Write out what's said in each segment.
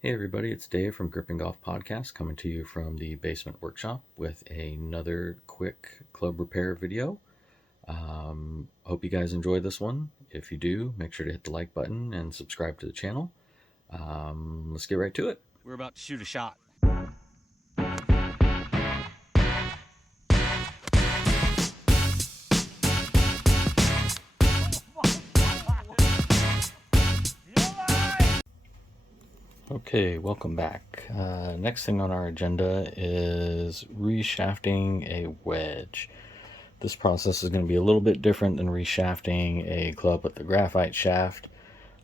Hey everybody, it's Dave from Gripping Golf Podcast coming to you from the basement workshop with another quick club repair video. Hope you guys enjoyed this one. If you do, make sure to hit the like button and subscribe to the channel. Let's get right to it. We're about to shoot a shot. Okay, welcome back. Next thing on our agenda is reshafting a wedge. This process is going to be a little bit different than reshafting a club with the graphite shaft.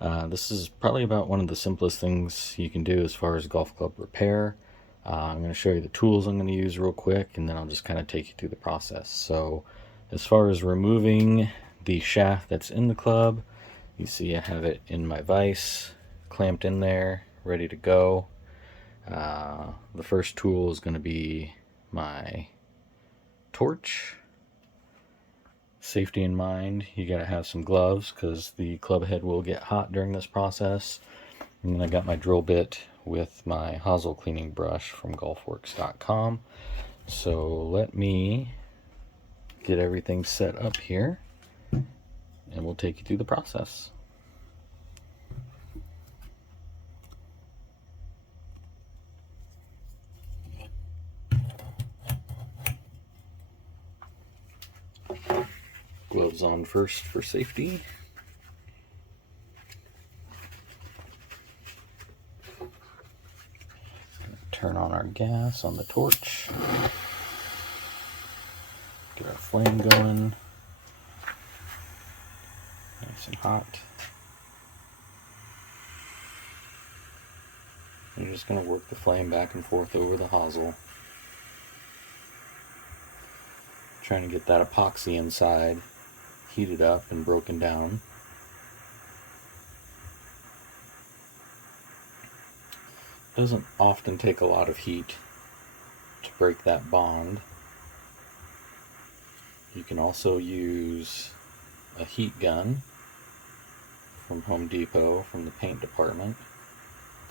This is probably about one of the simplest things you can do as far as golf club repair. I'm going to show you the tools I'm going to use real quick, and then I'll just kind of take you through the process. So as far as removing the shaft that's in the club, you see I have it in my vise, clamped in there, ready to go. The first tool is going to be my torch. Safety in mind, you got to have some gloves because the club head will get hot during this process. And then I got my drill bit with my hosel cleaning brush from golfworks.com. So let me get everything set up here and we'll take you through the process. Gloves on first for safety. Turn on our gas on the torch. Get our flame going. Nice and hot. You're just going to work the flame back and forth over the hosel. Trying to get that epoxy inside heated up and broken down. Doesn't often take a lot of heat to break that bond. You can also use a heat gun from Home Depot from the paint department.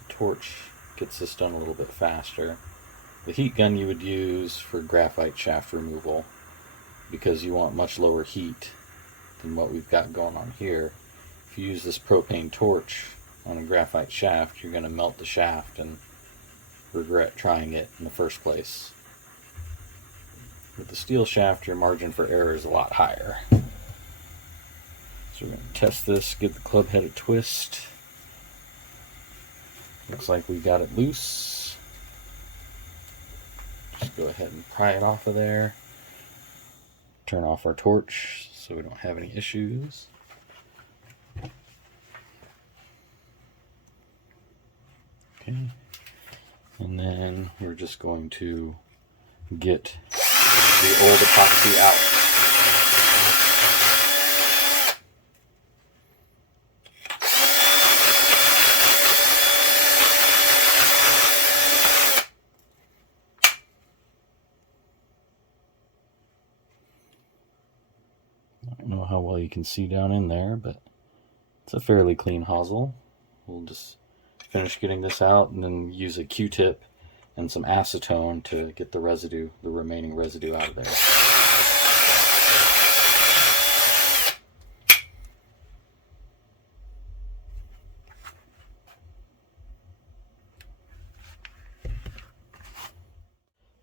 The torch gets this done a little bit faster. The heat gun you would use for graphite shaft removal because you want much lower heat than what we've got going on here. If you use this propane torch on a graphite shaft, you're going to melt the shaft and regret trying it in the first place. With the steel shaft, your margin for error is a lot higher. So we're going to test this, give the club head a twist. Looks like we got it loose. Just go ahead and pry it off of there. Turn off our torch so we don't have any issues. Okay. And then we're just going to get the old epoxy out. I don't know how well you can see down in there, but it's a fairly clean hosel. We'll just finish getting this out and then use a Q-tip and some acetone to get the residue, the remaining residue out of there.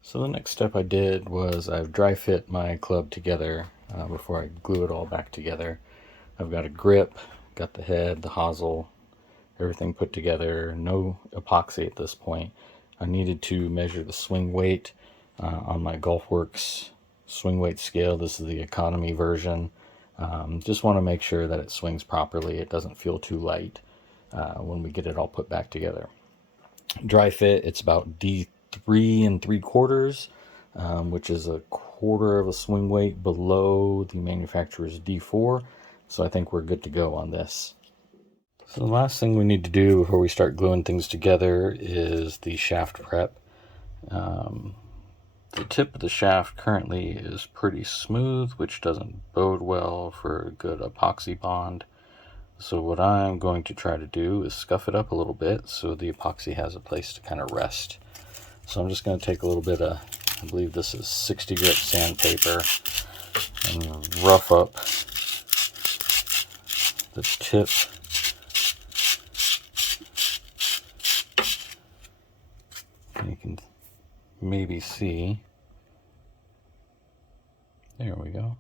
So the next step I did was I've dry fit my club together before I glue it all back together. I've got a grip, got the head, the hosel, everything put together, no epoxy at this point. I needed to measure the swing weight on my GolfWorks swing weight scale. This is the economy version. Just want to make sure that it swings properly. It doesn't feel too light when we get it all put back together. Dry fit, it's about D3 3/4, which is a quarter of a swing weight below the manufacturer's D4. So I think we're good to go on this. So the last thing we need to do before we start gluing things together is the shaft prep. The tip of the shaft currently is pretty smooth, which doesn't bode well for a good epoxy bond. So what I'm going to try to do is scuff it up a little bit so the epoxy has a place to kind of rest. So I'm just going to take a little bit of, I believe this is 60 grit sandpaper, and rough up the tip you can maybe see, there we go,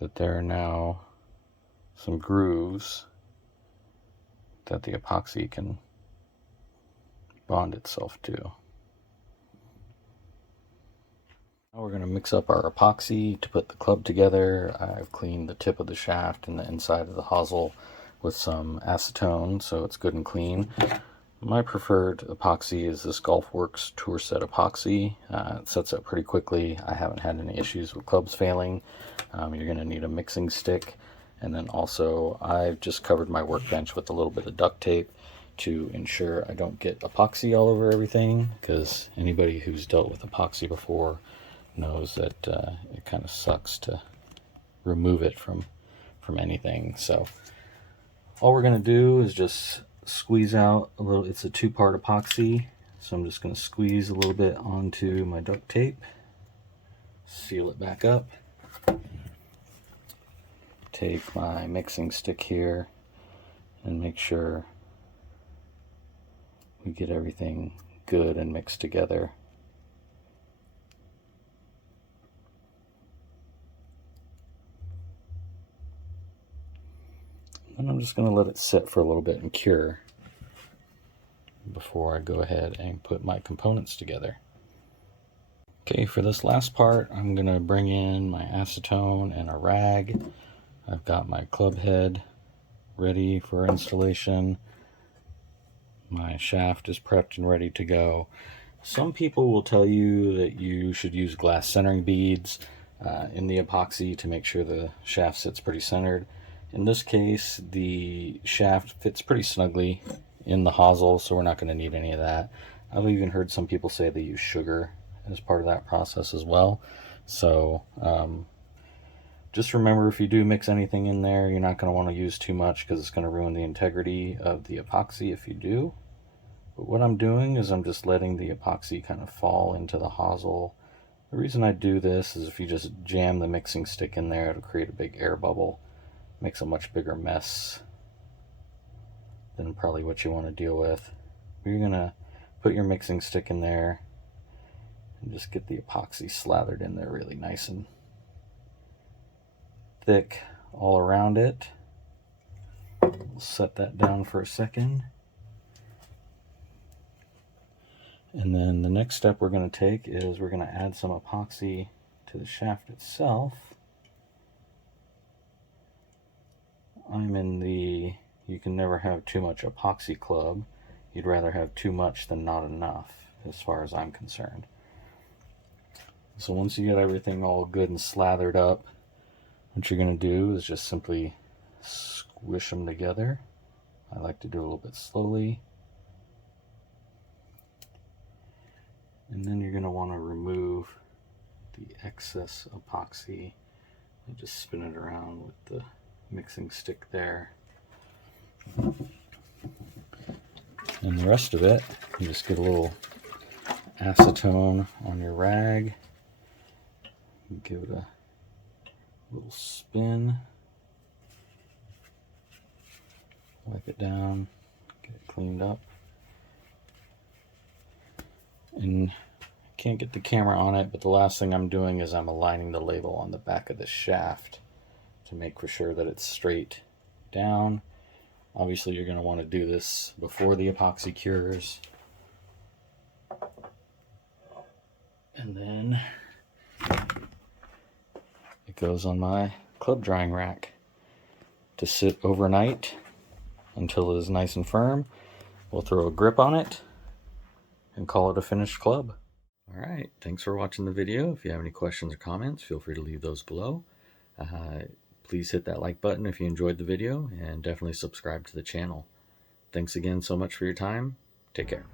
that there are now some grooves that the epoxy can bond itself to. Now we're going to mix up our epoxy to put the club together. I've cleaned the tip of the shaft and the inside of the hosel with some acetone so it's good and clean. My preferred epoxy is this Golfworks Tour Set epoxy. It sets up pretty quickly. I haven't had any issues with clubs failing. You're going to need a mixing stick, and then also I've just covered my workbench with a little bit of duct tape to ensure I don't get epoxy all over everything, because anybody who's dealt with epoxy before knows that it kind of sucks to remove it from anything. So all we're going to do is just squeeze out a little. It's a two-part epoxy, so I'm just going to squeeze a little bit onto my duct tape, seal it back up, take my mixing stick here and make sure we get everything good and mixed together. And I'm just going to let it sit for a little bit and cure before I go ahead and put my components together. Okay, for this last part, I'm going to bring in my acetone and a rag. I've got my club head ready for installation. My shaft is prepped and ready to go. Some people will tell you that you should use glass centering beads in the epoxy to make sure the shaft sits pretty centered. In this case, the shaft fits pretty snugly in the hosel, so we're not going to need any of that. I've even heard some people say they use sugar as part of that process as well. So just remember, if you do mix anything in there, you're not going to want to use too much because it's going to ruin the integrity of the epoxy if you do. But what I'm doing is I'm just letting the epoxy kind of fall into the hosel. The reason I do this is if you just jam the mixing stick in there, it'll create a big air bubble. Makes a much bigger mess than probably what you want to deal with. You're going to put your mixing stick in there and just get the epoxy slathered in there really nice and thick all around it. We'll set that down for a second. And then the next step we're going to take is we're going to add some epoxy to the shaft itself. I'm in the you can never have too much epoxy club. You'd rather have too much than not enough, as far as I'm concerned. So once you get everything all good and slathered up, what you're going to do is just simply squish them together. I like to do a little bit slowly. And then you're going to want to remove the excess epoxy and just spin it around with the mixing stick there. And the rest of it, you just get a little acetone on your rag, give it a little spin, wipe it down, get it cleaned up. And I can't get the camera on it, but the last thing I'm doing is I'm aligning the label on the back of the shaft to make for sure that it's straight down. Obviously you're going to want to do this before the epoxy cures. And then it goes on my club drying rack to sit overnight until it is nice and firm. We'll throw a grip on it and call it a finished club. Alright, thanks for watching the video. If you have any questions or comments, feel free to leave those below. Please hit that like button if you enjoyed the video, and definitely subscribe to the channel. Thanks again so much for your time. Take care.